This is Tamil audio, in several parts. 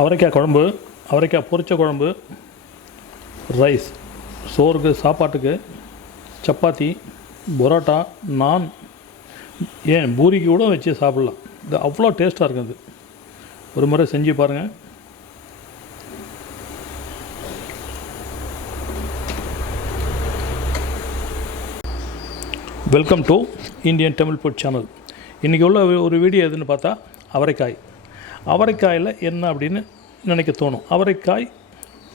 அவரைக்காய் குழம்பு, அவரைக்காய் பொரிச்ச குழம்பு, ரைஸ், சோறுக்கு, சாப்பாட்டுக்கு, சப்பாத்தி, பரோட்டா, நான், ஏன் பூரிக்கு கூட வச்சு சாப்பிட்லாம். இது அவ்வளோ டேஸ்ட்டாக இருக்குது. ஒரு முறை செஞ்சு பாருங்கள். Welcome to Indian Tamil food channel. இன்றைக்கி உள்ள ஒரு வீடியோ எதுன்னு பார்த்தா அவரைக்காய். அவரைக்காயில் என்ன அப்படின்னு நினைக்க தோணும். அவரைக்காய்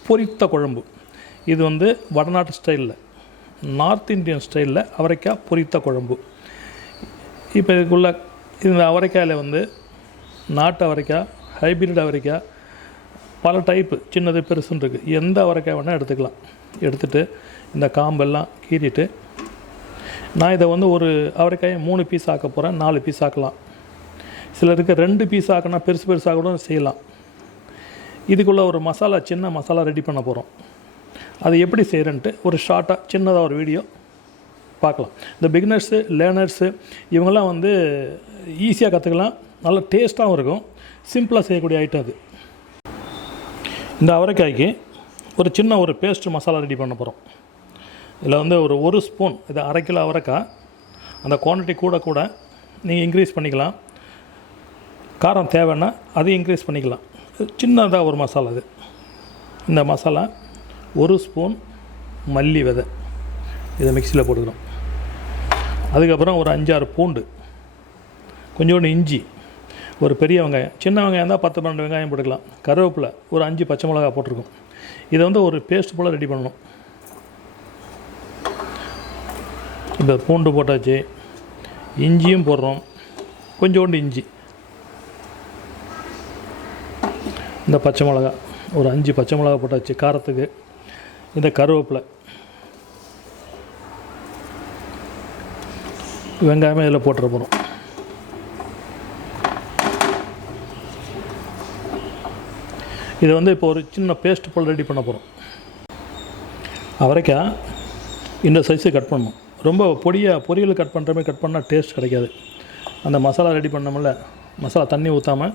பொரித்த குழம்பு. இது வடநாட்டு ஸ்டைலில், நார்த் இந்தியன் ஸ்டைலில் அவரைக்காய் பொரித்த குழம்பு. இப்போ இதுக்குள்ள இந்த அவரைக்காயில் நாட்டு அவரைக்காய், ஹைபிரிட் அவரைக்காய், பல டைப்பு, சின்னது பெருசுன்னு இருக்குது. எந்த அவரைக்காய் வேணால் எடுத்துக்கலாம். எடுத்துகிட்டு இந்த காம்பெல்லாம் கீறிட்டு, நான் இதை ஒரு அவரைக்காயை 3 பீஸ் ஆக்க போகிறேன். 4 பீஸ் ஆக்கலாம். சிலருக்கு 2 பீஸ் ஆக்கினா பெருசு பெருசாக கூட செய்யலாம். இதுக்குள்ளே ஒரு மசாலா, சின்ன மசாலா ரெடி பண்ண போகிறோம். அது எப்படி செய்கிறேன்ட்டு ஒரு ஷார்ட்டாக சின்னதாக ஒரு வீடியோ பார்க்கலாம். இந்த பிகினர்ஸு, லேர்னர்ஸு இவங்கெல்லாம் ஈஸியாக கற்றுக்கலாம். நல்ல டேஸ்ட்டாகவும் இருக்கும். சிம்பிளாக செய்யக்கூடிய ஐட்டம் அது. இந்த அவரைக்காய்க்கு ஒரு சின்ன ஒரு பேஸ்ட் மசாலா ரெடி பண்ண போகிறோம். இதில் ஒரு ஸ்பூன், இது 1/2 கிலோ அவரைக்காய். அந்த குவான்டிட்டி கூட நீங்கள் இன்க்ரீஸ் பண்ணிக்கலாம். காரம் தேவைன்னா அதையும் இன்க்ரீஸ் பண்ணிக்கலாம். சின்னதாக ஒரு மசாலா இது. இந்த மசாலா 1 ஸ்பூன் மல்லி விதை, இதை மிக்சியில் போட்டுக்கிறோம். அதுக்கப்புறம் ஒரு 5-6 பூண்டு, கொஞ்சோண்டு இஞ்சி, ஒரு பெரிய வெங்காயம், சின்ன வெங்காயம் இருந்தால் 10-12 வெங்காயம் போட்டுக்கலாம். கருவேப்பிலை ஒரு 5 பச்சை மிளகா போட்டிருக்கோம். இதை ஒரு பேஸ்ட் போல் ரெடி பண்ணணும். இந்த பூண்டு போட்டாச்சு, இஞ்சியும் போடுறோம், கொஞ்சோண்டு இஞ்சி, இந்த பச்சை மிளகா ஒரு 5 பச்சை மிளகா போட்டாச்சு காரத்துக்கு. இந்த கருவேப்பிலை, வெங்காயமே இதில் போட்டுற போகிறோம். இதை இப்போ ஒரு சின்ன பேஸ்ட் போல் ரெடி பண்ண போகிறோம். அவரைக்காய் இந்த சைஸு கட் பண்ணணும். ரொம்ப பொரியல் கட் பண்ணுற மாதிரி கட் பண்ணால் டேஸ்ட் கிடைக்காது. அந்த மசாலா ரெடி பண்ணோம்ல, மசாலா தண்ணி ஊற்றாமல்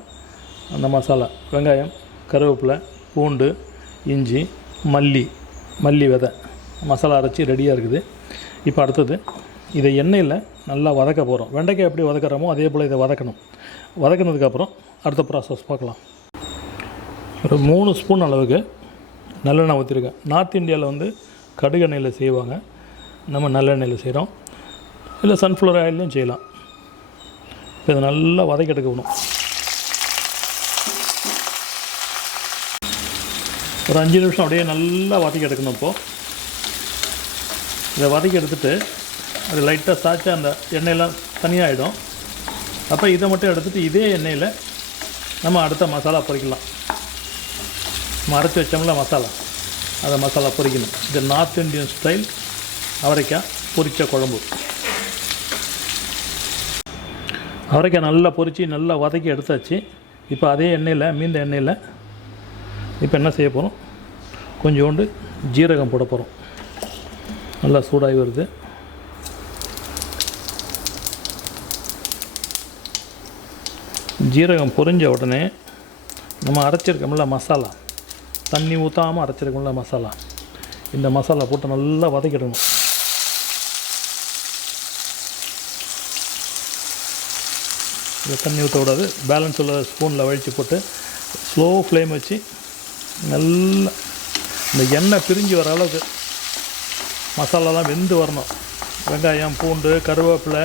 அந்த மசாலா, வெங்காயம், கருவேப்பிலை, பூண்டு, இஞ்சி, மல்லி விதை, மசாலா அரைச்சி ரெடியாக இருக்குது. இப்போ அடுத்தது இதை எண்ணெயில் நல்லா வதக்க போகிறோம். வெண்டைக்காய் எப்படி வதக்கிறோமோ அதே போல் இதை வதக்கணும். வதக்கினதுக்கப்புறம் அடுத்த ப்ராசஸ் பார்க்கலாம். ஒரு 3 ஸ்பூன் அளவுக்கு நல்லெண்ணெய் ஊற்றிருக்கேன். நார்த் இந்தியாவில் கடுகு எண்ணெயில் செய்வாங்க. நம்ம நல்லெண்ணெயில் செய்கிறோம். இல்லை சன்ஃப்ளவர் ஆயிலையும் செய்யலாம். இப்போ இதை நல்லா வதக்கி எடுக்கணும். ஒரு 5 நிமிஷம் அப்படியே நல்லா வதக்கி எடுக்கணும். இப்போது இதை வதக்கி எடுத்துகிட்டு அது லைட்டாக சாய்ச்சா அந்த எண்ணெயெல்லாம் தனியாகிடும். அப்போ இதை மட்டும் எடுத்துகிட்டு இதே எண்ணெயில் நம்ம அடுத்த மசாலா பொரிக்கலாம். நம்ம அரைச்சி வச்சோம்ல மசாலா, அதை மசாலா பொரிக்கணும். இது நார்த் இந்தியன் ஸ்டைல் அவரைக்காய் பொரித்த குழம்பு. அவரைக்காய் நல்லா பொரித்து நல்லா வதக்கி எடுத்தாச்சு. இப்போ அதே எண்ணெயில், மீந்த எண்ணெயில் இப்போ என்ன செய்ய போகிறோம், கொஞ்சோண்டு ஜீரகம் போட போகிறோம். நல்லா சூடாகி வருது. ஜீரகம் பொரிஞ்ச உடனே நம்ம அரைச்சிருக்கோம்ல மசாலா, தண்ணி ஊற்றாமல் அரைச்சிருக்கோம்ல மசாலா, இந்த மசாலா போட்டு நல்லா வதக்கிடணும். இதில் தண்ணி ஊற்ற விடாது. பேலன்ஸ் உள்ள ஸ்பூனில் வழித்து போட்டு ஸ்லோ ஃப்ளேம் வச்சு நல்லா இந்த எண்ணெய் பிரிஞ்சு வர அளவுக்கு மசாலாலாம் வெந்து வரணும். வெங்காயம், பூண்டு, கருவேப்பிலை,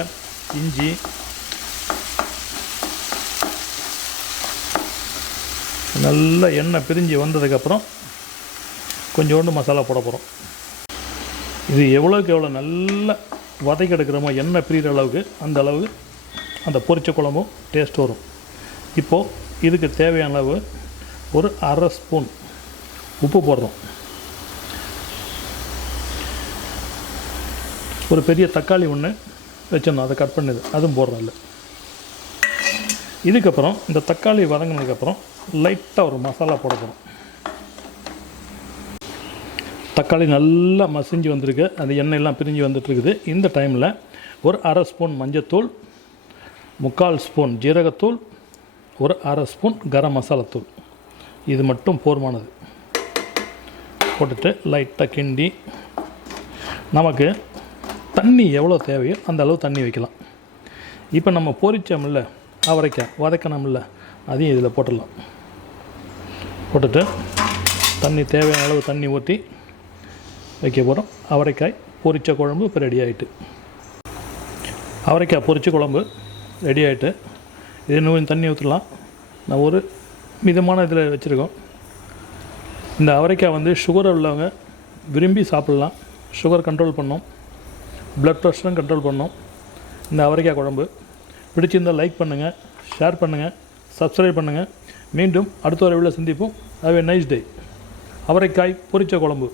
இஞ்சி, நல்லா எண்ணெய் பிரிஞ்சு வந்ததுக்கப்புறம் கொஞ்சோண்டு மசாலா போட போகிறோம். இது எவ்வளோக்கு எவ்வளோ நல்லா வதக்கி எடுக்கிறோமோ, எண்ணெய் பிரிகிற அளவுக்கு அந்த அளவுக்கு அந்த பொரிச்ச குழம்பும் டேஸ்ட் வரும். இப்போது இதுக்கு தேவையான அளவு ஒரு 1/2 ஸ்பூன் உப்பு போடுறோம். ஒரு பெரிய தக்காளி ஒன்று வச்சிடணும், அதை கட் பண்ணுது, அதுவும் போடுறோம் இல்லை. இதுக்கப்புறம் இந்த தக்காளி வதங்கினதுக்கப்புறம் லைட்டாக ஒரு மசாலா போட போகிறோம். தக்காளி நல்லா மசிஞ்சு வந்திருக்கு, அந்த எண்ணெயெல்லாம் பிரிஞ்சு வந்துட்டுருக்குது. இந்த டைமில் ஒரு 1/2 ஸ்பூன் மஞ்சத்தூள், 3/4 ஸ்பூன் ஜீரகத்தூள், ஒரு 1/2 ஸ்பூன் கரம் மசாலா தூள் இது மட்டும் போதுமானது. போட்டுட்டு லைட்டாக கிண்டி நமக்கு தண்ணி எவ்வளோ தேவையோ அந்த அளவு தண்ணி வைக்கலாம். இப்போ நம்ம பொரிச்சோம்ல அவரைக்காய் வதக்கணும்ல, அதையும் இதில் போட்டுடலாம். போட்டுட்டு தண்ணி தேவையான அளவு தண்ணி ஊற்றி வைக்க போகிறோம். அவரைக்காய் பொரிச்ச குழம்பு இப்போ ரெடி ஆகிட்டு. அவரைக்காய் பொரிச்ச குழம்பு ரெடி ஆகிட்டு. இது இன்னும் கொஞ்சம் தண்ணி ஊற்றலாம். நான் ஒரு மிதமான இதில் வச்சுருக்கோம். இந்த அவரைக்காய் வந்து சுகர் உள்ளவங்க விரும்பி சாப்பிட்லாம். சுகர் கண்ட்ரோல் பண்ணோம், ப்ளட் ப்ரெஷரும் கண்ட்ரோல் பண்ணோம். இந்த அவரைக்காய் குழம்பு பிடிச்சிருந்தால் லைக் பண்ணுங்கள், ஷேர் பண்ணுங்கள், சப்ஸ்கிரைப் பண்ணுங்கள். மீண்டும் அடுத்த ஒரு வீடியோவில் சந்திப்போம். Have a nice day. அவரைக்காய் பொரிச்ச குழம்பு.